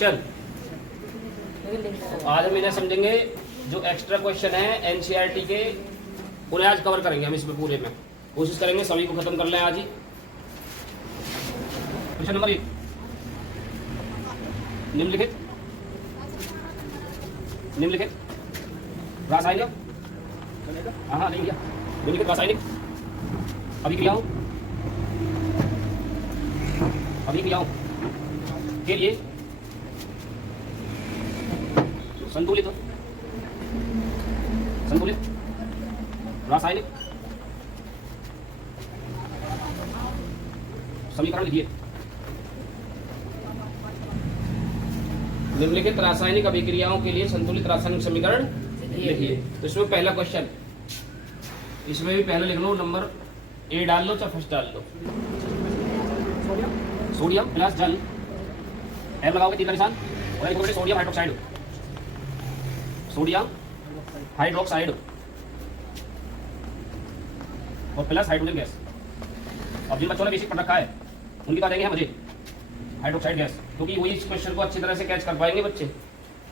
Question. आज हम इन्हें समझेंगे जो एक्स्ट्रा क्वेश्चन है एनसीईआरटी के, उन्हें आज कवर करेंगे हम इसमें पूरे में, कोशिश करेंगे सभी को खत्म कर लें आज ही। क्वेश्चन नंबर 1, निम्नलिखित रासायनिक, हाँ नहीं भैया, निम्नलिखित रासायनिक अभिक्रियाओं के लिए संतुलित रासायनिक समीकरण लिखिए। निम्नलिखित रासायनिक अभिक्रियाओं के लिए संतुलित रासायनिक समीकरण लिखिए। तो इसमें पहला क्वेश्चन, इसमें भी पहले लिख लो, नंबर ए डाल लो चाहे फर्स्ट डाल लो। सोडियम प्लस जल, एम लगाओगे 3 का निशान, और एक सोडियम हाइड्रोक्साइड, और प्लस हाइड्रोजन गैस। अब जिन बच्चों ने बेसिक पढ़ रखा है उनकी बात आएंगे हम मुझे हाइड्रोक्साइड गैस, क्योंकि वही इस क्वेश्चन को अच्छी तरह से कैच कर पाएंगे बच्चे।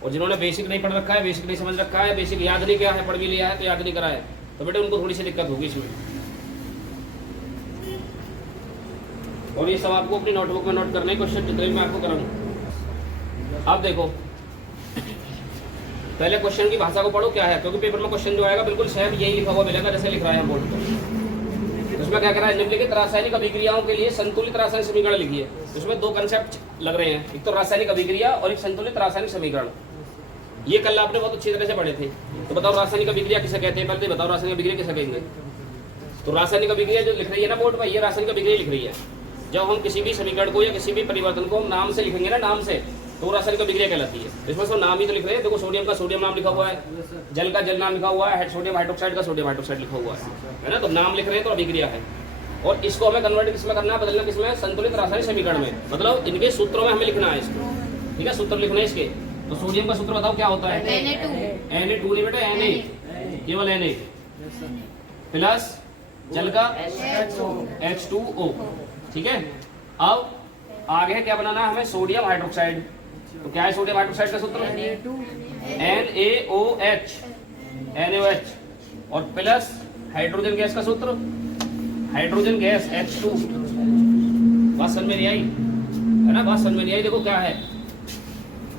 और जिन्होंने बेसिक नहीं पढ़ रखा है, बेसिक नहीं समझ रखा है, बेसिक याद नहीं किया है, पढ़ भी लिया है तो याद नहीं करा है, तो बेटे उनको थोड़ी सी दिक्कत होगी इसमें। और ये सब आपको अपनी नोटबुक में नोट करने क्वेश्चन जितने मैं आपको कराऊंगा। अब देखो पहले क्वेश्चन की भाषा को पढ़ो क्या है, क्योंकि पेपर में क्वेश्चन जो आएगा बिल्कुल सेम यही लिखा हुआ मिलेगा जैसे लिख रहा है हम बोर्ड पर। उसमें क्या कह रहा है, निम्नलिखित रासायनिक अभिक्रियाओं के लिए संतुलित रासायनिक समीकरण लिखिए। इसमें 2 कंसेप्ट लग रहे हैं, एक तो रासायनिक अभिक्रिया और एक संतुलित रासायनिक समीकरण। ये कल आपने बहुत अच्छी तरह से पढ़े थे। तो बताओ रासायनिक अभिक्रिया किसे कहते हैं, पहले बताओ रासायनिक अभिक्रिया किसे कहेंगे। तो रासायनिक अभिक्रिया जो लिख रही है ना बोर्ड पर, ये रासायनिक अभिक्रिया लिख रही है। जब हम किसी भी समीकरण को या किसी भी परिवर्तन को हम नाम से लिखेंगे ना, नाम से, तो रासायनिक अभिक्रिया कहलाती है। इसमें सब नाम ही तो लिख रहे हैं। देखो सोडियम का सोडियम नाम लिखा हुआ है, जल का जल नाम लिखा हुआ है, सोडियम हाइड्रोक्साइड का सोडियम हाइड्रोक्साइड लिखा हुआ है ना। तो नाम लिख रहे हैं तो अभिक्रिया है। और इसको हमें कन्वर्ट किसमें करना है, बदलना किसमें, संतुलित रासायनिक समीकरण में। मतलब इनके सूत्रों में हमें लिखना है इसको, ठीक है, सूत्र लिखना है इसके। तो सोडियम का सूत्र बताओ क्या होता है, Na2 नहीं बेटा, Na, केवल Na प्लस जल का H2O, ठीक है। अब आगे क्या बनाना है हमें, सोडियम हाइड्रोक्साइड। तो क्या है सोडियम हाइड्रोक्साइड का सूत्र, NaOH, और प्लस हाइड्रोजन गैस का सूत्र, हाइड्रोजन गैस H2। बात समझ में नहीं आई है ना, बात समझ में नहीं आई। देखो क्या है,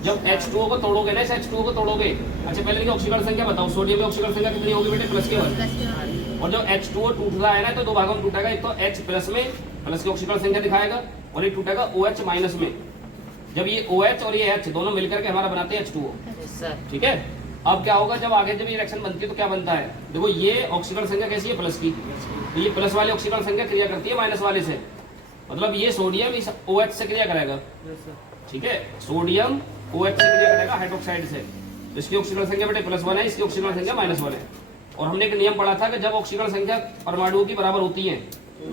जब H2O को तोड़ोगे ना, इस H2O को तोड़ोगे, अच्छा पहले देखिए ऑक्सीकरण संख्या बताओ, सोडियम में ऑक्सीकरण संख्या कितनी होगी बेटे, प्लस के वन। और जब H2O टूट रहा है ना तो 2 भागों में टूटेगा, एक तो H प्लस में प्लस की ऑक्सीकरण संख्या दिखाएगा, और एक टूटेगा OH माइनस में। जब ये OH और ये H दोनों मिलकर के हमारा बनाते हैं H2O, ठीक है। अब क्या होगा, जब आगे जब ये रिएक्शन बनती है तो क्या बनता है, देखो ये ऑक्सीकरण संख्या कैसी है, प्लस की। तो ये प्लस वाली ऑक्सीकरण संख्या क्रिया करती है माइनस वाले से, मतलब ये सोडियम इस OH से क्रिया करेगा, ठीक है। सोडियम OH से क्रिया करेगा हाइड्रोक्साइड से। इसकी ऑक्सीकरण संख्या बेटे +1 है, इसकी ऑक्सीकरण संख्या -1 है। और हमने एक नियम पढ़ा था कि जब ऑक्सीकरण संख्या परमाणुओं की बराबर होती है,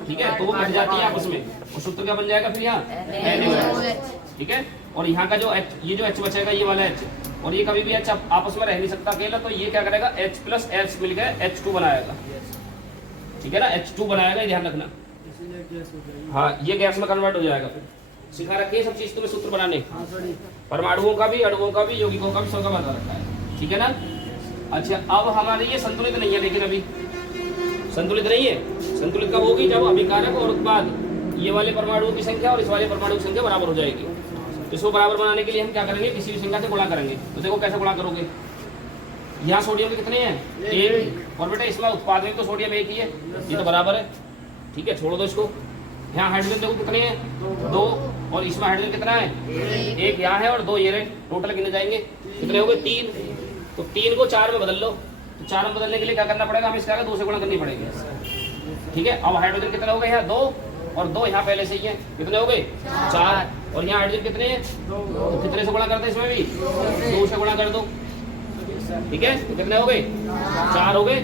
ठीक है, तो वो कट जाती है आपस में, और सूत्र क्या बन जाएगा फिर यहाँ NaOH, ठीक है। और यहाँ का जो H, ये जो H बचेगा, ये वाला H, और ये कभी भी H आपस में रह नहीं सकता अकेला, तो ये क्या करेगा, H प्लस H मिलकर H2 बनाएगा, ठीक है ना, H2 बनाएगा, ध्यान रखना। हाँ, ये गैस में कन्वर्ट हो जाएगा। फिर सिखा रखी है सब चीज तुम्हें सूत्र बनाने, परमाणुओं का भी, अणुओं का भी, यौगिकों का भी, सबका बता रखा है, ठीक है ना। अच्छा अब हमारी ये संतुलित नहीं है, लेकिन अभी संतुलित नहीं है। संतुलित कब होगी, जब अभिकारक और उत्पाद, ये वाले परमाणुओं की संख्या और इस वाले परमाणु की संख्या बराबर हो जाएगी। इसको बराबर बनाने के लिए हम क्या करेंगे, किसी भी संख्या से गुणा करेंगे। तो देखो कैसे गुणा करोगे, यहाँ सोडियम के कितने हैं, 1, और बेटा इसमें उत्पाद में तो सोडियम 1 ही है, ये तो बराबर है, ठीक है, छोड़ दो इसको। यहाँ हाइड्रोजन देखो कितने हैं, 2, और इसमें हाइड्रोजन कितना है, 1 यहाँ है और 2 ये रहे, टोटल कितने जाएंगे, कितने हो गए, 3। तो 3 को 4 में बदल लो। तो 4 में बदलने के लिए क्या करना पड़ेगा, हमें इसका 2 से गुणा करनी पड़ेगी, ठीक है। अब हाइड्रोजन कितने हो गए, यहाँ 2, और 2 यहाँ पहले से ही है, कितने हो गए, 4। और यहाँ हाइड्रोजन कितने हैं, तो कितने से गुणा करते हैं, इसमें भी 2 से गुणा कर दो, ठीक है। तो कितने हो गए, 4 हो गए।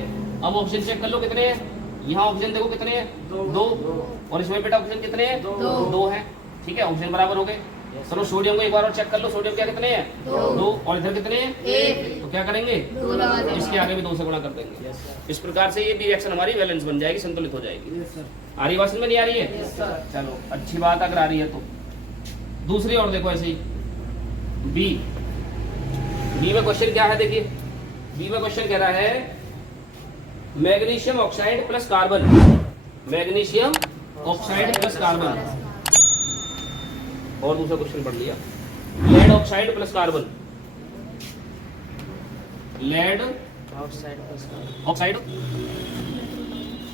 अब ऑप्शन चेक कर लो कितने हैं, यहाँ ऑप्शन देखो कितने हैं, 2, और इसमें बेटा ऑप्शन कितने हैं, 2 हैं, ठीक है, ऑप्शन बराबर हो गए। चलो सोडियम को एक बार और चेक कर लो, सोडियम क्या कितने हैं, 2, और इधर कितने हैं, 1। तो क्या करेंगे, इसके आगे भी 2 से गुणा कर देंगे। इस प्रकार से ये भी रिएक्शन हमारी बैलेंस बन जाएगी, संतुलित हो जाएगी। आ रही बात में नहीं आ रही है, चलो अच्छी बात अगर आ रही है तो। दूसरी और देखो ऐसे ही, बी में क्वेश्चन क्या है देखिए, बी में क्वेश्चन कह रहा है magnesium oxide plus carbon, magnesium oxide plus carbon. और दूसरा क्वेश्चन पढ़ लिया, lead oxide plus carbon, lead oxide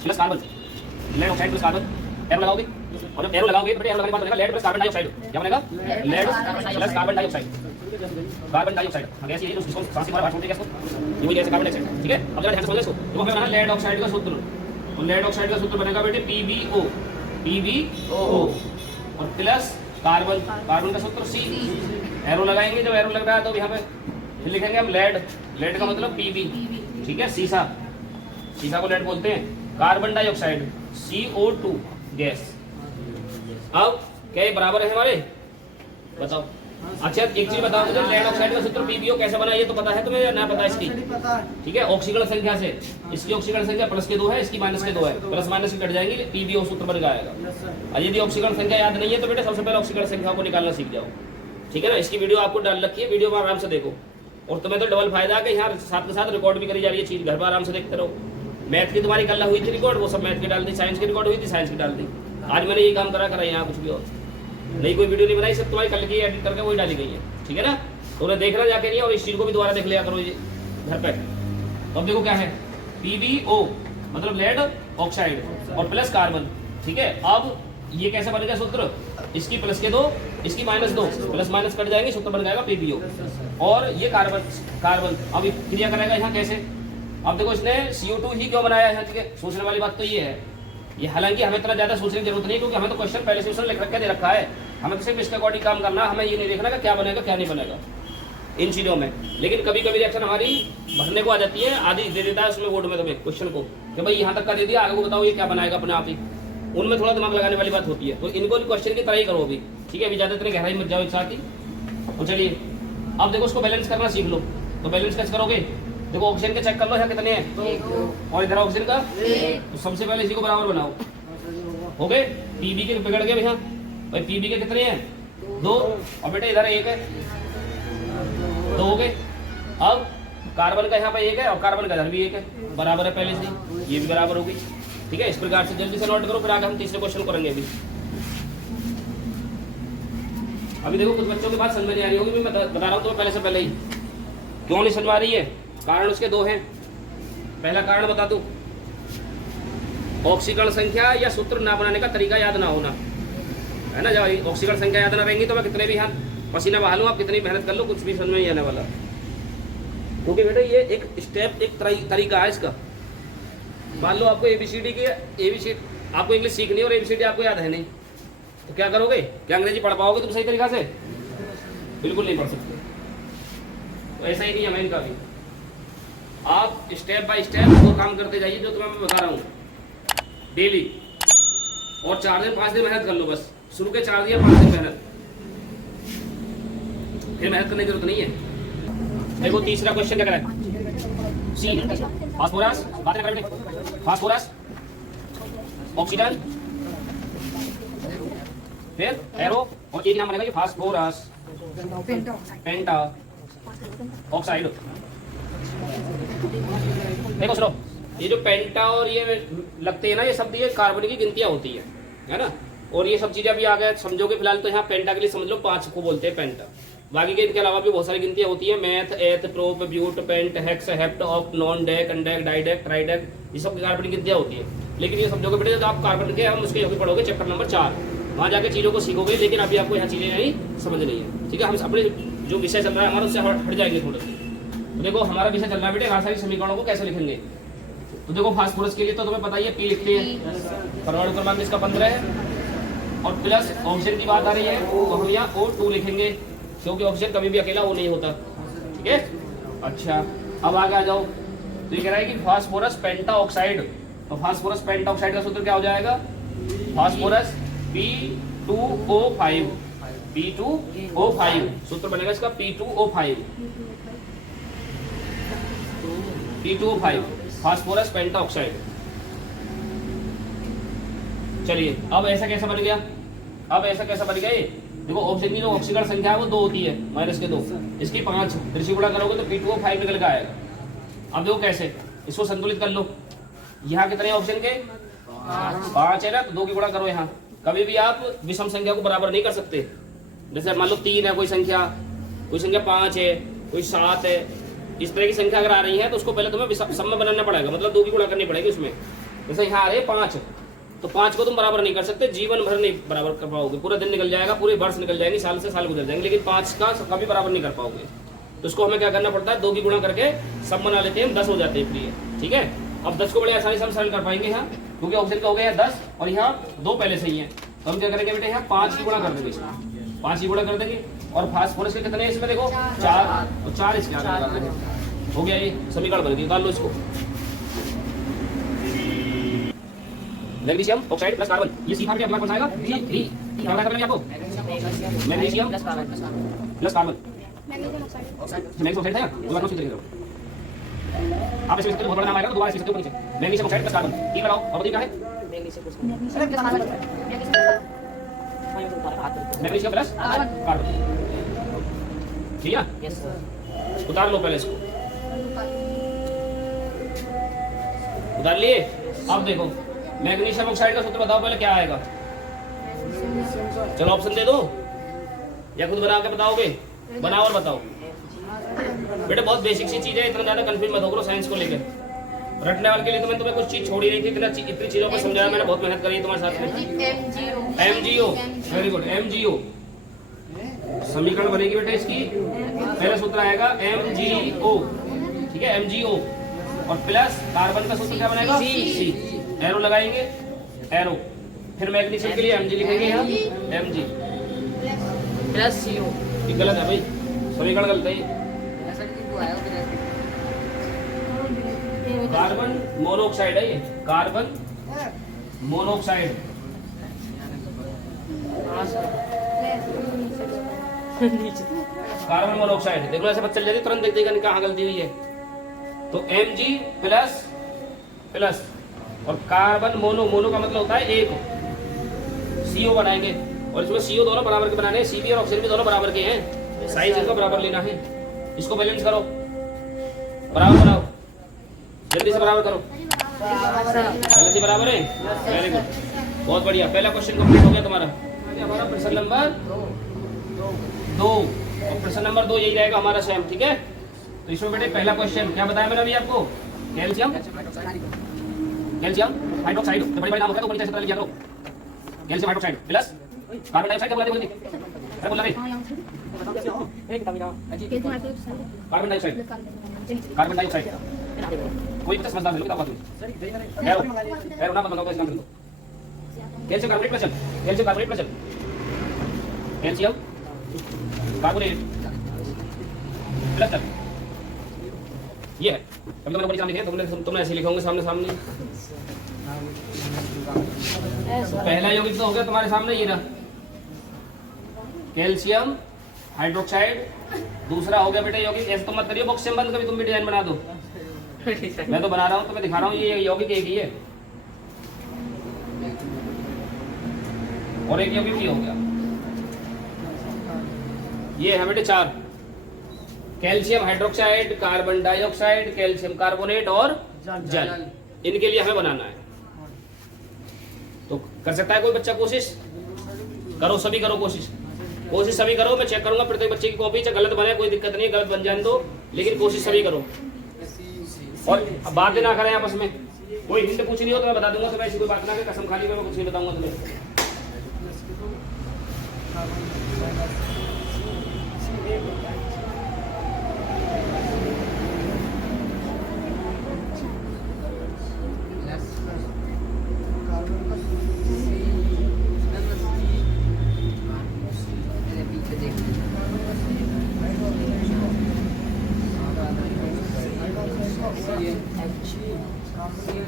plus carbon, lead oxide plus carbon. Arrow लगाओगे और जब एरो लगाओगे तो एरो लगाने के बाद बनेगा लेड प्लस कार्बन डाइऑक्साइड। क्या बनेगा? Lead plus carbon dioxide, carbon dioxide. हम ऐसे ही इसको सांसी बार छोड़ते हैं इसको, ये वही जैसे कार्बन डाइऑक्साइड। ठीक है, अब जरा ध्यान से समझो इसको। तो हमें बनाना लेड ऑक्साइड का सूत्र, तो लेड ऑक्साइड का सूत्र बनेगा बेटे PbO, PbO और प्लस कार्बन, कार्बन का सूत्र C। एरो लगाएंगे, जब एरो लग रहा है तो यहाँ पे फिर लिखेंगे हम लेड, लेड का मतलब Pb। ठीक है, सीसा, सीसा को लेड बोलते हैं। Carbon dioxide CO2 gas. अब क्या ये बराबर है हमारे? बताओ। अच्छा एक चीज बताओ मुझे, लेड ऑक्साइड का सूत्र PbO कैसे बना, ये तो पता है तुम्हें या ना पता है इसकी? ठीक है, ऑक्सीकरण संख्या से। इसकी ऑक्सीकरण संख्या प्लस के 2 है, इसकी माइनस के 2 है, प्लस माइनस कट जाएंगे, PbO सूत्र बन जाएगा। और यदि ऑक्सीकरण संख्या याद नहीं है तो बेटा सबसे पहले ऑक्सीकरण संख्या को निकालना सीख जाओ। ठीक है ना, इसकी वीडियो आपको डाल रखी है, वीडियो में आराम से देखो। और तुम्हें तो डबल फायदा कि यहाँ साथ के साथ रिकॉर्ड भी करी जा रही है चीज, घर पर आराम से देखते रहो। मैथ की तुम्हारी कल हुई थी रिकॉर्ड, वो सब मैथ की डाल दी, साइंस की रिकॉर्ड हुई थी, साइंस की डाल दी। आज मैंने ये काम करा यहाँ कुछ भी और नई कोई वीडियो नहीं बनाई, सब तुम्हारी कल की एडिट करके वही डाली गई है। ठीक है ना, तो उन्हें देखना जाके नहीं, और इस चीज को भी दोबारा देख लिया करो ये घर पे। अब देखो क्या है, PbO मतलब लेड ऑक्साइड और प्लस कार्बन। ठीक है, अब ये कैसे बनेगा सूत्र? इसकी प्लस के 2, इसकी माइनस 2, प्लस माइनस कट जाएंगे, सूत्र बन जाएगा PbO। और ये कार्बन, कार्बन अब क्रिया करेगा यहाँ कैसे? अब देखो इसने CO2 ही क्यों बनाया है? ठीक है, सोचने वाली बात तो ये है, ये हालांकि हमें इतना ज्यादा सोचने की जरूरत नहीं, क्योंकि हमें तो क्वेश्चन पहले से उसने लिख रखा दे रखा है, हमें तो सिर्फ इसके अकॉर्डिंग काम करना, हमें ये नहीं देखना कि क्या बनेगा क्या नहीं बनेगा इन चीजों में। लेकिन कभी कभी रिएक्शन हमारी भरने को आ जाती है, आधी दे देता है उसमें बोर्ड में तुम्हें क्वेश्चन को कि भाई यहाँ तक का दे दिया, आगे को बताओ ये क्या बनाएगा अपने आप ही। उनमें थोड़ा दिमाग लगाने वाली बात होती है, तो इनको भी क्वेश्चन की तरह ही करो अभी। ठीक है, अभी ज्यादा इतनी गहराई मत जाओ एक साथ ही। तो चलिए अब देखो उसको बैलेंस करना सीख लो। तो बैलेंस कैसे करोगे? देखो ऑक्सीजन के चेक कर लो यहाँ कितने हैं, और इधर ऑक्सीजन का, तो सबसे पहले इसी को बराबर बनाओ। हो गए, Pb के बिगड़ गए भैया, भाई Pb के कितने हैं? 2, और बेटे इधर 1 है, 2 हो गए। अब कार्बन का यहाँ पे 1 है और कार्बन का इधर भी 1 है, बराबर है पहले से, ये भी बराबर होगी। ठीक है, इस प्रकार से जल्दी से नोट करो, फिर आगे हम तीसरे क्वेश्चन करेंगे। अभी देखो कुछ बच्चों की बात समझ में नहीं आ रही होगी, मैं बता रहा हूँ तुम्हें पहले से पहले ही। क्यों नहीं समझ आ रही है? कारण उसके 2 हैं। पहला कारण बता दूं, ऑक्सीकरण संख्या या सूत्र ना बनाने का तरीका याद ना होना, है ना। जब ऑक्सीकरण संख्या याद ना रहेंगी तो मैं कितने भी हाथ पसीना बहा लूँ, आप कितनी मेहनत कर लो, कुछ भी समझ में नहीं आने वाला। क्योंकि बेटा ये एक स्टेप, एक तरीका है इसका। मान लो आपको ABCD की, ABCD आपको इंग्लिश सीखनी है और ABCD आपको याद है नहीं, तो क्या करोगे? क्या अंग्रेजी पढ़ पाओगे तुम सही तरीका से? बिल्कुल नहीं पढ़ सकते। तो ऐसा ही नहीं है इनका भी, आप स्टेप बाय स्टेप वो काम करते जाइए जो तुम्हें मैं बता रहा हूँ डेली। और 4 दिन 5 दिन मेहनत कर लो बस, शुरू के 4 दिन या 5 दिन मेहनत, फिर मेहनत करने की जरूरत नहीं है। देखो तीसरा क्वेश्चन क्या करा है, सी फास्फोरस, फास्फोरस, ऑक्सीजन, फिर एरो, और एक नाम बनेगा ये फास्फोरस पेंटा ऑक्साइड। देखो सुनो, ये जो पेंटा और ये लगते हैं ना, ये सब ये कार्बन की गिनतियां होती है ना। और ये सब चीजें अभी आ गए समझोगे। फिलहाल तो यहाँ पेंटा के लिए समझ लो 5 को बोलते हैं पेंटा। बाकी के इनके अलावा भी बहुत सारी गिनतियां होती है, meth, eth, prop, but, pent, hex, hept, oct, non, dec, undec, dodec, tridec, ये सब कार्बन की गिनतियां होती है। लेकिन ये समझोगे बेटे जब आप कार्बन के हम उसके पढ़ोगे चैप्टर नंबर 4, वहाँ जाके चीजों को सीखोगे। लेकिन अभी आपको यहाँ चीजें नहीं समझ नहीं है। ठीक है, हम अपने जो विषय चल रहा है हमारा उससे हट जाएंगे थोड़े से। तो देखो हमारा विषय चल रहा है बेटे रासायनिक समीकरणों को कैसे लिखेंगे। तो देखो फास्फोरस के लिए तो तुम्हें पता ही है, P लिखते हैं, परमाणु क्रमांक इसका 15 है, और प्लस ऑक्सीजन की बात आ रही है तो हम यहाँ O2 लिखेंगे, क्योंकि ऑक्सीजन कभी भी अकेला वो नहीं होता। ठीक है, अच्छा अब आगे आ जाओ। तो ये कह रहा है कि फास्फोरस पेंटा ऑक्साइड, तो फास्फोरस पेंटा ऑक्साइड का सूत्र क्या हो जाएगा? फास्फोरस P2O5, P2O5 सूत्र बनेगा इसका P2O5, P2O5 फास्फोरस पेंटा ऑक्साइड। चलिए अब ऐसा कैसा बन गया, अब ऐसा कैसा बन गया ये? देखो ऑप्शन की जो ऑक्सीकरण संख्या है वो 2 होती है, माइनस के 2, इसकी 5, त्रिशी गुणा करोगे तो P2O 5 निकल के आएगा। अब देखो कैसे, इसको संतुलित कर लो। यहाँ कितने ऑप्शन के 5 है ना, तो 2 की गुणा करो। यहाँ कभी भी आप विषम संख्या को बराबर नहीं कर सकते। जैसे मान लो 3 है कोई संख्या 5 है, कोई 7 है, इस तरह की संख्या अगर आ रही है तो उसको पहले तुम्हें सम में बनाना पड़ेगा, मतलब 2 की गुणा करनी पड़ेगी उसमें। जैसे यहाँ आ रहे 5, तो 5 को तुम बराबर नहीं कर सकते, जीवन भर नहीं बराबर कर पाओगे, पूरा दिन निकल जाएगा, पूरे वर्ष निकल जाएंगे, साल से साल गुजर जाएंगे, लेकिन 5 का कभी बराबर नहीं कर पाओगे। तो उसको हमें क्या करना पड़ता है, 2 की गुणा करके सब बना लेते हैं, 10 हो जाते हैं प्रिय, ठीक है। अब 10 को बड़े आसानी से हम सरल कर पाएंगे यहाँ, क्योंकि ऑप्शन का हो गया 10 और यहाँ 2 पहले से ही है। तो हम क्या करेंगे बेटे, यहाँ 5 की गुणा कर देंगे, 5 की गुणा कर देंगे, और फास्फोरस के कितने इसमें देखो 4, और 4 इसके आगे लगा देंगे, हो गया ये समीकरण बन गया। निकाल लो इसको, मैग्नीशियम ऑक्साइड प्लस कार्बन, ये सीखा भी अपना कौन सा आएगा, डी क्या बताया मैंने आपको, magnesium plus carbon, magnesium oxide था, दोबारा नोट करिए आप, इसमें बहुत बड़ा नाम आएगा, दोबारा इसके ऊपर नीचे मैग्नीशियम ऑक्साइड प्लस कार्बन, ये लगाओ, और बताइए क्या है, मैग्नीशियम प्लस कार्बन, ठीक है। उतार लो पहले इसको, उतार लिए। अब देखो मैग्नीशियम ऑक्साइड का सूत्र बताओ पहले क्या आएगा, चलो ऑप्शन दे दो या खुद बना के बताओगे, बनाओ और बताओ। बेटा बहुत बेसिक सी चीज है, इतना ज्यादा कंफ्यूज मत हो करो साइंस को लेकर। रटने वाले के लिए तो मैंने तुम्हें कुछ चीज छोड़ी नहीं थी, इतनी चीजों को समझाया मैंने, बहुत मेहनत करी तुम्हारे साथ में। MgO, वेरी गुड, MgO समीकरण बनेगी बेटा इसकी, पहला सूत्र आएगा MgO, ठीक है, MgO, और प्लस कार्बन का सूत्र क्या बनेगा, C, एरो लगाएंगे, एरो, फिर मैग्नीशियम के लिए Mg लिखेंगे यहाँ, Mg प्लस CO, ये गलत है भाई, समीकरण गलत है। कार्बन मोनोऑक्साइड है ये, कार्बन मोनोऑक्साइड, कार्बन मोनोऑक्साइड, देखो ऐसे पता चल जाती तुरंत देख देगा कहाँ गलती हुई है। तो Mg प्लस प्लस और कार्बन मोनो, मोनो का मतलब होता है एक, CO बनाएंगे, और इसमें CO दोनों बराबर के बनाने हैं, Cb और ऑक्सीजन भी दोनों बराबर के हैं, साइज इनका बराबर लेना है। इसको बैलेंस करो, बराबर बनाओ, जल्दी से बराबर करो, पहले से बराबर है, वेरी गुड, बहुत बढ़िया। पहला क्वेश्चन कंप्लीट हो गया तुम्हारा, हमारा प्रश्न नंबर 2, और प्रश्न नंबर 2 यही रहेगा हमारा सेम, ठीक है। तो इसमें बेटे पहला क्वेश्चन क्या बताया मैंने अभी आपको, कैल्शियम हाइड्रोक्साइड, तो बड़े बड़े नाम होते हैं तो बड़ी तरह से लिखा करो, calcium hydroxide plus carbon dioxide, क्या बोला बोल रहे हैं, कार्बन डाइऑक्साइड, कोई भी समझदार है, बताओ तुम, एरो एरो नाम बताओ इसका नाम, calcium carbonate plus, calcium carbonate plus, calcium carbonate plus, ये है। अभी तो मैंने बड़ी नाम लिखे, तुमने ऐसे लिखोगे सामने सामने। पहला यौगिक तो हो गया तुम्हारे सामने ये ना, कैल्शियम हाइड्रोक्साइड, दूसरा हो गया बेटा यौगिक, ऐसे तो मत करियो बॉक्स बंद, कभी तुम भी डिजाइन बना दो, मैं तो बना रहा हूँ, तो मैं दिखा रहा हूँ, ये यौगिक एक ही है, और एक यौगिक ये हो गया, ये है बेटे 4, calcium hydroxide, carbon dioxide, calcium carbonate और जल, इनके लिए हमें बनाना है। तो कर सकता है कोई बच्चा कोशिश, करो सभी करो कोशिश, कोशिश सभी करो, मैं चेक करूंगा प्रत्येक बच्चे की कॉपी, चाहे गलत बने कोई दिक्कत नहीं है, गलत बन जाए तो, लेकिन कोशिश सभी करो, और बातें ना करें आपस में, कोई हिंट पूछनी हो तो मैं बता दूंगा, तो ऐसी कोई बात ना करें, कसम खाली मैं कुछ नहीं बताऊंगा तुम्हें।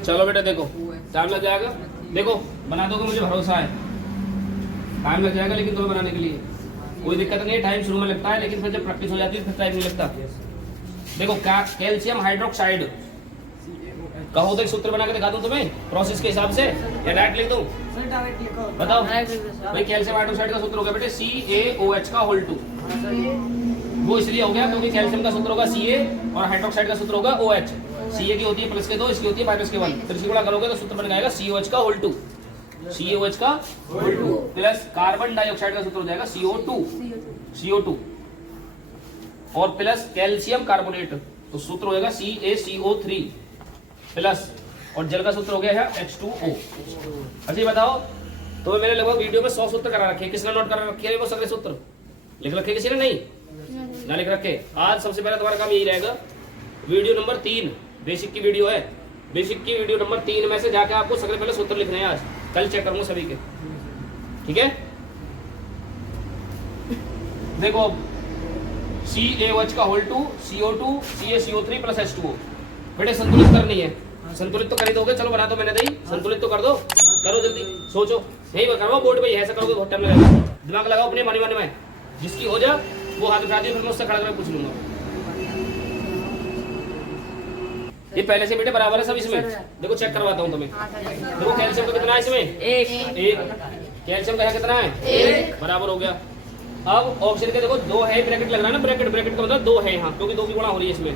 चलो बेटा देखो, टाइम लग जाएगा, देखो बना दोगे मुझे भरोसा है, टाइम लग जाएगा लेकिन तुम्हें बनाने के लिए कोई दिक्कत नहीं है, टाइम शुरू में लगता है लेकिन फिर जब प्रैक्टिस हो जाती है फिर टाइम नहीं लगता। देखो कैल्शियम हाइड्रोक्साइड, कहो तो एक सूत्र बना के दिखा दूं तुम्हें प्रोसेस के हिसाब से, या डायरेक्ट लिख दूं? बताओ भाई। कैल्शियम हाइड्रोक्साइड का सूत्र हो गया बेटे CaOH का होल 2। वो इसलिए हो गया क्योंकि कैल्शियम का सूत्र होगा Ca और हाइड्रोक्साइड का सूत्र होगा OH। Ca की होती है प्लस के 2, इसकी होती है माइनस के 1, तो इसी गुणा करोगे तो सूत्र बन जाएगा COH का होल 2। COH का होल 2 प्लस कार्बन डाइऑक्साइड का सूत्र हो जाएगा CO2 और प्लस कैल्शियम कार्बोनेट, तो सूत्र हो जाएगा CaCO3 प्लस, और जल का सूत्र हो गया है H2O। अच्छा बताओ, तो मैंने लगभग वीडियो में 100 सूत्र करा रखे, किसने नोट करा रखे है वो सगले सूत्र? लिख रखे किसी ने? नहीं ना लिख रखे। आज सबसे पहले तुम्हारा काम यही रहेगा, वीडियो नंबर 3 बेसिक की वीडियो है, बेसिक की वीडियो नंबर 3 में से जाके आपको सबसे पहले सूत्र लिखने हैं। आज कल चेक करूंगा सभी के, ठीक है? देखो CaOH का whole 2, CO2, CaCO3 plus H2O। बेटे संतुलित करनी है, संतुलित तो कर ही दोगे, चलो बना तो मैंने दी, संतुलित तो कर दो, करो जल्दी, सोचो। नहीं करो बोर्ड पे, ऐसा करोगे बहुत टाइम लगेगा। दिमाग लगाओ अपने मन में, जिसकी हो जा वो हाथ उठा दिए, फिर मैं उससे खड़ा करके पूछ लूंगा। ये पहले से बेटे बराबर है सब इसमें, देखो चेक करवाता हूँ तुम्हें। देखो कैल्शियम का कितना है इसमें? 1। कैल्शियम का कितना है? 1, बराबर हो गया। अब ऑप्शन के देखो 2 है, ब्रैकेट लग रहा है ना, ब्रैकेट का मतलब 2 है यहाँ, क्योंकि 2 की गुणा हो रही है इसमें।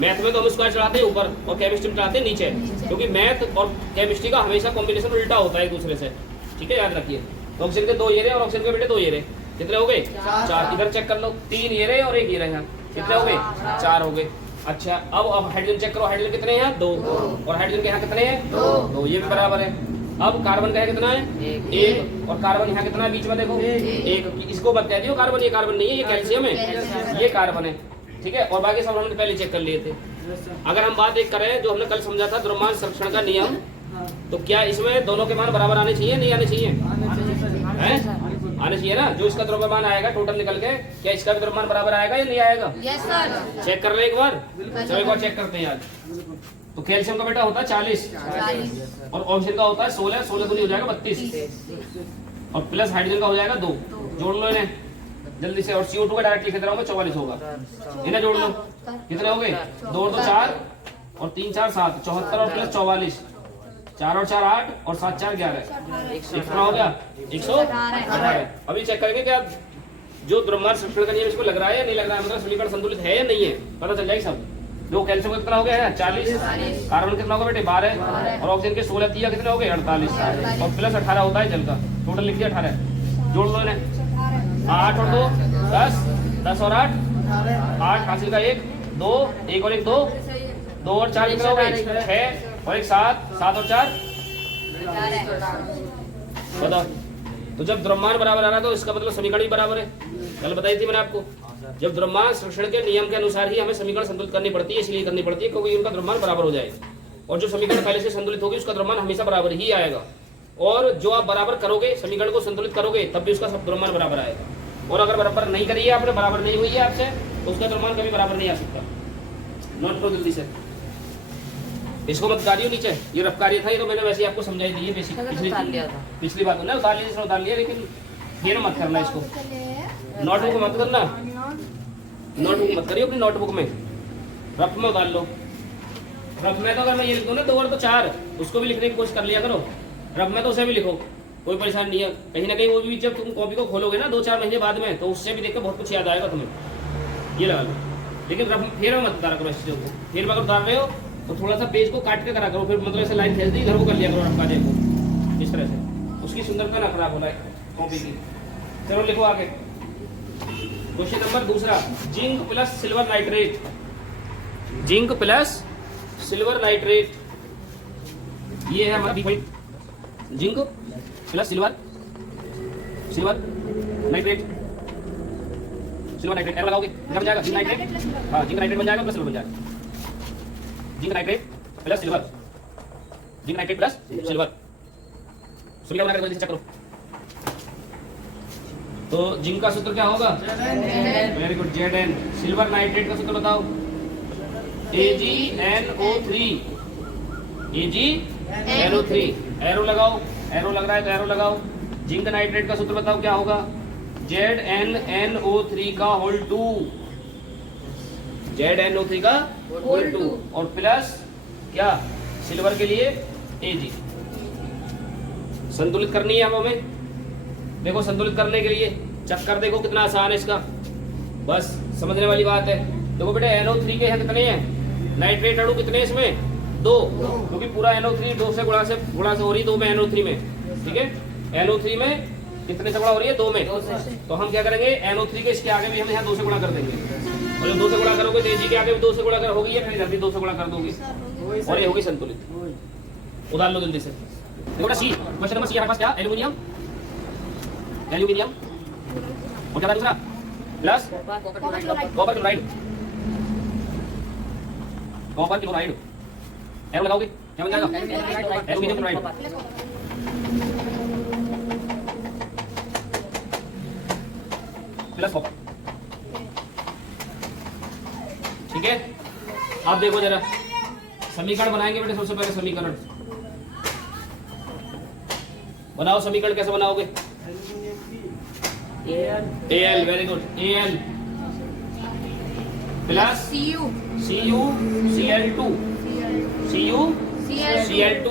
मैथ में तो हम स्क्वायर चढ़ाते हैं ऊपर और केमिस्ट्री में चढ़ाते हैं नीचे, क्योंकि मैथ और केमिस्ट्री का हमेशा कॉम्बिनेशन उल्टा होता है एक दूसरे से, ठीक है? याद रखिए। तो ऑप्शन के 2 ये रहे और ऑप्शन के बेटे 2 ये रहे, कितने हो गए? 4। इधर चेक कर लो, 3 ये रहे और 1 ये रहे, यहाँ कितने हो गए? 4 हो गए। अच्छा अब हाइड्रोजन चेक करो, हाइड्रोजन कितने हैं? 2, और हाइड्रोजन के यहाँ कितने हैं? 2, ये भी बराबर है। अब कार्बन का कितना है? 1, और कार्बन यहाँ कितना है बीच में? देखो 1। इसको बता दियो कार्बन, ये कार्बन नहीं है, ये कैल्शियम है, ये कार्बन है, ठीक है? और बाकी सब हमने पहले चेक कर लिए थे। अगर हम बात एक करें जो हमने कल समझा था द्रव्यमान संरक्षण का नियम, तो क्या इसमें दोनों के मान बराबर आने चाहिए? नहीं आने चाहिए? आने चाहिए ना। जो इसका द्रव्यमान आएगा टोटल निकल के, क्या इसका भी द्रव्यमान बराबर आएगा या नहीं आएगा? Yes sir. चेक कर ले एक बार, चलो एक बार चेक करते हैं आज। तो कैल्शियम का बेटा होता है 40 और ऑक्सीजन का होता है 16 दूनी हो जाएगा 32, और प्लस हाइड्रोजन का हो जाएगा 2। जोड़ लो इन्हें जल्दी से, और CO2 का डायरेक्ट लिख दे रहा हूँ 44 होगा, इन्हें जोड़ लो, कितने हो गए? 2 और 2 4 और 3 4 7, 74 और प्लस 44, 4 और 4 8 और 7 4 11, कितना हो गया? 118। अभी चेक करेंगे क्या जो द्रव्यमान संरक्षण का नियम इसको लग रहा है या नहीं लग रहा है, मतलब समीकरण संतुलित है या नहीं है, पता चल जाएगा सब। दो कैल्शियम का कितना हो गया है? 40, कार्बन कितना होगा बेटे? 12, और ऑक्सीजन के 16 दिया कितने हो गए? 48, और प्लस 18 होता है जल का, टोटल लिख दिया 18। जोड़ लो इन्हें, 8 और 2 10, 10 और 8 8, हासिल का 1 2, 1 और 1 2, 2 और 4 कितना हो गए? 6 और 1 7, 7 और 4 बताओ। तो जब द्रव्यमान बराबर आ रहा है तो इसका मतलब समीकरण भी बराबर है, कल बताई थी मैंने आपको। जब द्रव्यमान संरक्षण के नियम के अनुसार ही हमें समीकरण संतुलित करनी पड़ती है, इसलिए करनी पड़ती है क्योंकि उनका द्रव्यमान बराबर हो जाएगा, और जो समीकरण पहले से संतुलित होगी उसका द्रव्यमान हमेशा बराबर ही आएगा, और जो आप बराबर करोगे समीकरण को संतुलित करोगे तब भी उसका सब द्रव्यमान बराबर आएगा, और अगर बराबर नहीं करिए आपने, बराबर नहीं हुई है आपसे, तो उसका द्रव्यमान कभी बराबर नहीं आ सकता। नोट करो जल्दी से, इसको मत उतारियो नीचे, ये रफ कार्य था, ये तो मैंने वैसे ही आपको समझाई दी है बेसिक, पिछली बात ना उतार लिया, लेकिन ये मत करना इसको, नोटबुक मत करना, नोटबुक मत करिए अपनी नोटबुक में, रफ में उतार लो। रफ में तो अगर मैं ये लिख दूं ना 2 और 4, उसको भी लिखने की कोशिश कर लिया करो, रफ में तो उसे भी लिखो, कोई परेशानी नहीं है। कहीं ना कहीं वो भी जब तुम कॉपी को खोलोगे ना 2-4 महीने बाद में, तो उससे भी देखकर बहुत कुछ याद आएगा तुम्हें, ये लगा लो। लेकिन रफ फेर में मत उतारा करो इस चीज़ों को, फेर में अगर उतार रहे हो तो थोड़ा सा पेज को काट के करा करो, फिर मतलब ऐसे लाइन खींच दी इधर को कर लिया करो रफ कार्य को, इस तरह से, उसकी सुंदरता ना खराब हो कॉपी की। चलो लिखो आगे, क्वेश्चन नंबर दूसरा, zinc plus silver nitrate, zinc plus silver nitrate, ये है हमारा zinc plus silver nitrate, silver nitrate arrow लगाओगे बन जाएगा जिंक नाइट्रेट, हाँ जिंक नाइट्रेट बन जाएगा प्लस सिल्वर बन जाएगा, zinc nitrate plus silver, zinc nitrate plus silver, सुनिए बना कर चेक करो। तो जिंक का सूत्र क्या होगा? Very good, Zn। Silver nitrate का सूत्र बताओ, AgNO3, AgNO3, एरो लगाओ, एरो लग रहा है तो एरो लगाओ। जिंक नाइट्रेट का सूत्र बताओ क्या होगा? ZnNO3 का होल 2, ZnO3 का होल 2, और प्लस क्या? सिल्वर के लिए Ag। संतुलित करनी है अब हमें। देखो संतुलित करने के लिए चक्कर देखो कितना आसान है इसका, बस समझने वाली बात है। देखो बेटा NO3 के यहाँ कितने हैं, नाइट्रेट अणु कितने हैं इसमें, 2, क्योंकि पूरा NO3 2 से गुणा से हो रही है, 2 में NO3 में, ठीक है। NO3 में कितने से गुणा हो रही है, 2 में, तो हम क्या करेंगे NO3 के इसके आगे भी हम यहाँ 2 से गुणा कर देंगे, और जब 2 से गुणा करोगे तो Ag के आगे भी 2 से गुणा होगी, या फिर इधर भी 2 से गुणा कर दोगे और ये होगी संतुलित। उदाहरण लो जल्दी से। देखो सी, क्वेश्चन नंबर सी हमारे पास क्या, एल्यूमिनियम और क्या था दूसरा, प्लस कॉपर क्लोराइड एरो लगाओगे क्या बन जाएगा, एल्यूमिनियम क्लोराइड प्लस कॉपर। ठीक है, आप देखो जरा समीकरण बनाएंगे बेटे। सबसे पहले समीकरण बनाओ। समीकरण कैसे बनाओगे, Al, very good, Al plus Cu Cl2 Cl2।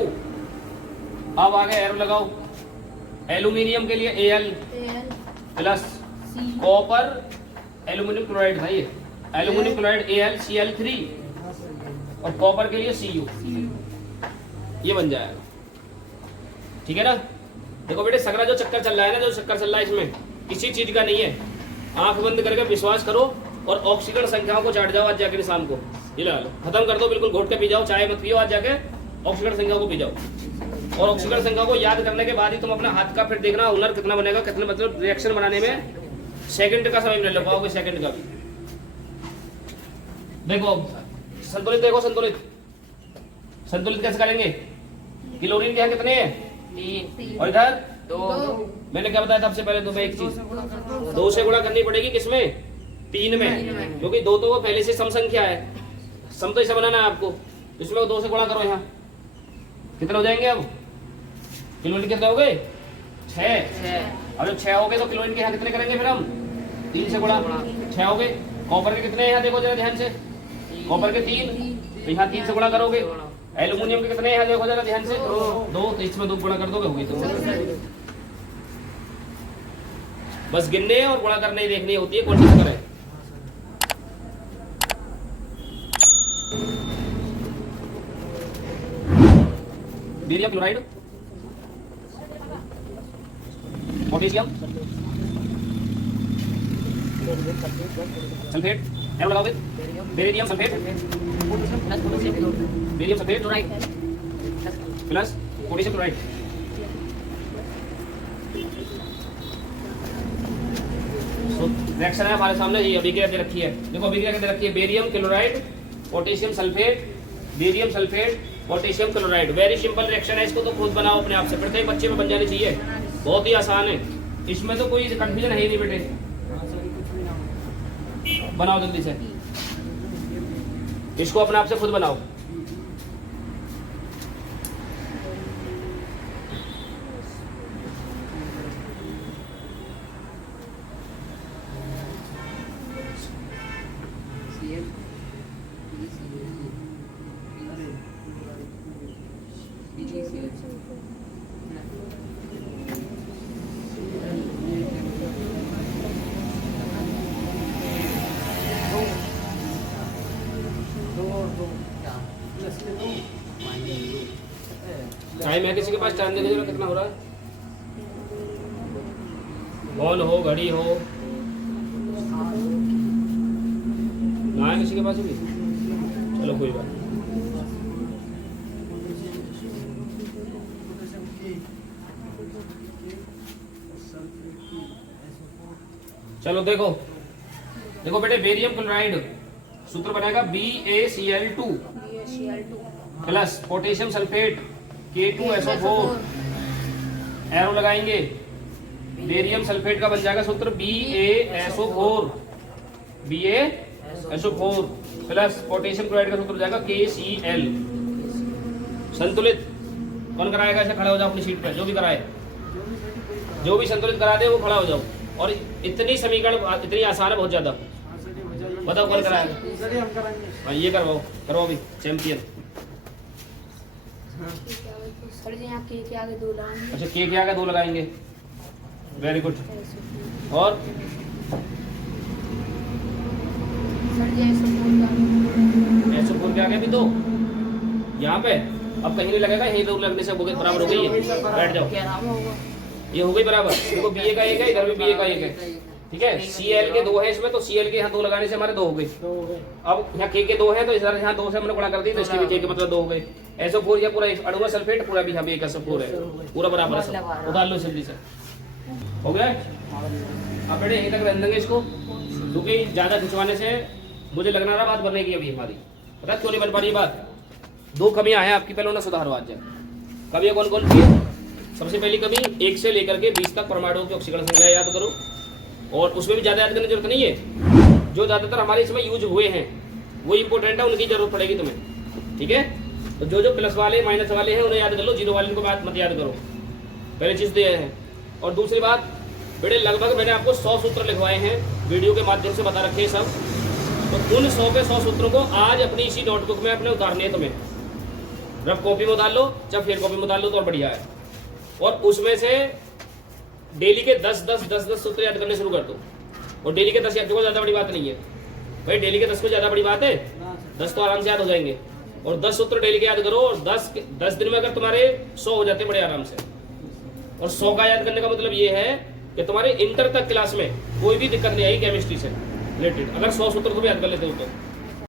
अब आगे एरो लगाओ। एल्यूमिनियम के लिए Al plus copper aluminium chloride था ये, एल्यूमिनियम क्लोराइड AlCl3 और कॉपर के लिए Cu, ये बन जाएगा। ठीक है ना। देखो बेटे सगरा जो चक्कर चल रहा है ना, जो चक्कर चल रहा है इसमें किसी चीज का नहीं है। आंख बंद करके विश्वास करो और ऑक्सीजन संख्याओं को चाट जाओ आज जाके शाम को, ये लो खत्म कर दो, बिल्कुल घोट के पी जाओ, चाय मत पियो, आज जाके ऑक्सीजन संख्या को पी जाओ। और ऑक्सीजन संख्या को याद करने के बाद ही तुम अपना हाथ का फिर देखना हुनर कितना बनेगा, कितने मतलब रिएक्शन बनाने में सेकंड का समय ले पाओगे, सेकंड का भी। देखो संतुलित, देखो संतुलित कैसे करेंगे। क्लोरीन के यहाँ कितने हैं, 3 और इधर 2। मैंने क्या बताया था सबसे पहले, तुम्हें एक चीज 2 से गुणा करनी पड़ेगी, किसमें, 3 में, क्योंकि 2 तो वो पहले से सम संख्या है, सम तो ऐसा बनाना है आपको, इसमें 2 से गुणा करो। यहाँ कितने हो जाएंगे, अब क्लोरीन कितने हो गए, 6। अब जब 6 हो गए तो क्लोरीन के यहाँ कितने करेंगे फिर हम, 3 से गुणा, 6 हो गए। कॉपर के कितने हैं यहाँ देखो जरा ध्यान से, कॉपर के 3, तो यहाँ 3 से गुणा करोगे। एल्यूमिनियम के कितने हैं देखो जरा ध्यान से, 2, तो इसमें 2 गुणा कर दोगे, होगी तो बस गिनने और गुणा करने ही देखनी होती है, कौन सी नंबर है। Barium chloride, potassium sulphate, arrow लगाओगे, barium sulphate, barium sulphate plus potassium chloride. Reaction है हमारे सामने, ये अभिक्रिया दे रखी है। देखो अभिक्रिया दे रखी है, barium chloride, potassium sulphate, barium sulphate, potassium chloride. Very simple reaction है, इसको तो खुद बनाओ अपने आप से, प्रत्येक बच्चे में बन जानी चाहिए, बहुत ही आसान है, इसमें तो कोई कंफ्यूजन है ही नहीं बेटे। बनाओ जल्दी से, इसको अपने आप से खुद बनाओ। टाइम है किसी के पास, टाइम देखो जरा कितना हो रहा है, बॉल हो घड़ी हो ना है किसी के पास भी, चलो कोई बात। चलो देखो देखो बेटे, बेरियम क्लोराइड सूत्र बनेगा BaCl2 plus potassium sulphate K2SO4, arrow लगाएंगे। बेरियम सल्फेट का बन जाएगा सूत्र BaSO4 प्लस पोटेशियम क्लोराइड का सूत्र हो जाएगा KCl। संतुलित कौन कराएगा, ऐसे खड़े हो जाओ अपनी सीट पे, जो भी कराए, जो भी संतुलित करा दे वो खड़ा हो जाओ। और इतनी समीकरण इतनी आसान है, बहुत ज्यादा। बताओ कौन कराएगा, ये करवाओ, करवाओ भी चैंपियन। सर जी यहाँ के आगे 2 लगाएंगे। अच्छा, के आगे 2 लगाएंगे, वेरी गुड। और सर जी SO4 के आगे भी 2, यहाँ पे अब कहीं नहीं लगेगा, यही 2 लगने से हो गई, बराबर हो गई है। बैठ जाओ, क्या नाम होगा? ये हो गई बराबर। देखो BA का 1 है, इधर भी BA का 1 है, ठीक है। CL के 2 है इसमें, तो CL के यहाँ 2 लगाने से हमारे 2 हो गए। अब यहाँ के 2 है, तो इधर यहाँ 2 से हमने गुणा कर दी, तो इसके भी के मतलब 2 हो गए। SO4 या पूरा अणुआ सल्फेट पूरा भी यहाँ भी 1 SO4 है, पूरा बराबर है सब। उतार लो जल्दी से, हो गया। अब बेटे यहीं तक रहने देंगे इसको, क्योंकि ज्यादा खिंचवाने से मुझे लग रहा बात बनने की अभी हमारी, पता क्यों नहीं बन पा रही बात। 2 कमियां हैं आपकी, पहले उन्हें सुधारो आज जाए। कमियां कौन कौन सी है? सबसे पहली कमी 1 से लेकर के 20 तक परमाणुओं की ऑक्सीकरण संख्या याद करो, और उसमें भी ज्यादा याद करने की जरूरत नहीं है। जो ज्यादातर हमारे इसमें यूज हुए हैं वो इंपोर्टेंट है, उनकी जरूरत पड़ेगी तुम्हें, ठीक है। तो जो प्लस वाले माइनस वाले हैं उन्हें याद कर लो, 0 वाले को बात मत याद करो, पहले चीज तो यह है। और दूसरी बात बेटे, लगभग मैंने आपको 100 सूत्र लिखवाए हैं, वीडियो के माध्यम से बता रखे सब, तो उन 100 के 100 सूत्रों को आज अपनी इसी नोटबुक में अपने उतारने हैं तुम्हें। रफ कॉपी में उतार लो, चाहे फेयर कॉपी में उतार लो तो और बढ़िया है। और उसमें से डेली के 10 सूत्र याद करने शुरू कर दो। और डेली के 10 याद, देखो ज्यादा बड़ी बात नहीं है भाई, डेली के 10 को ज्यादा बड़ी बात है, 10 तो आराम से याद हो जाएंगे। और 10 सूत्र डेली के याद करो, और 10 दिन में अगर तुम्हारे 100 हो जाते बड़े आराम से। और 100 का याद करने का मतलब ये है कि तुम्हारे इंटर तक क्लास में कोई भी दिक्कत नहीं आई केमिस्ट्री से रिलेटेड, अगर 100 सूत्र तुम याद कर लेते हो तो।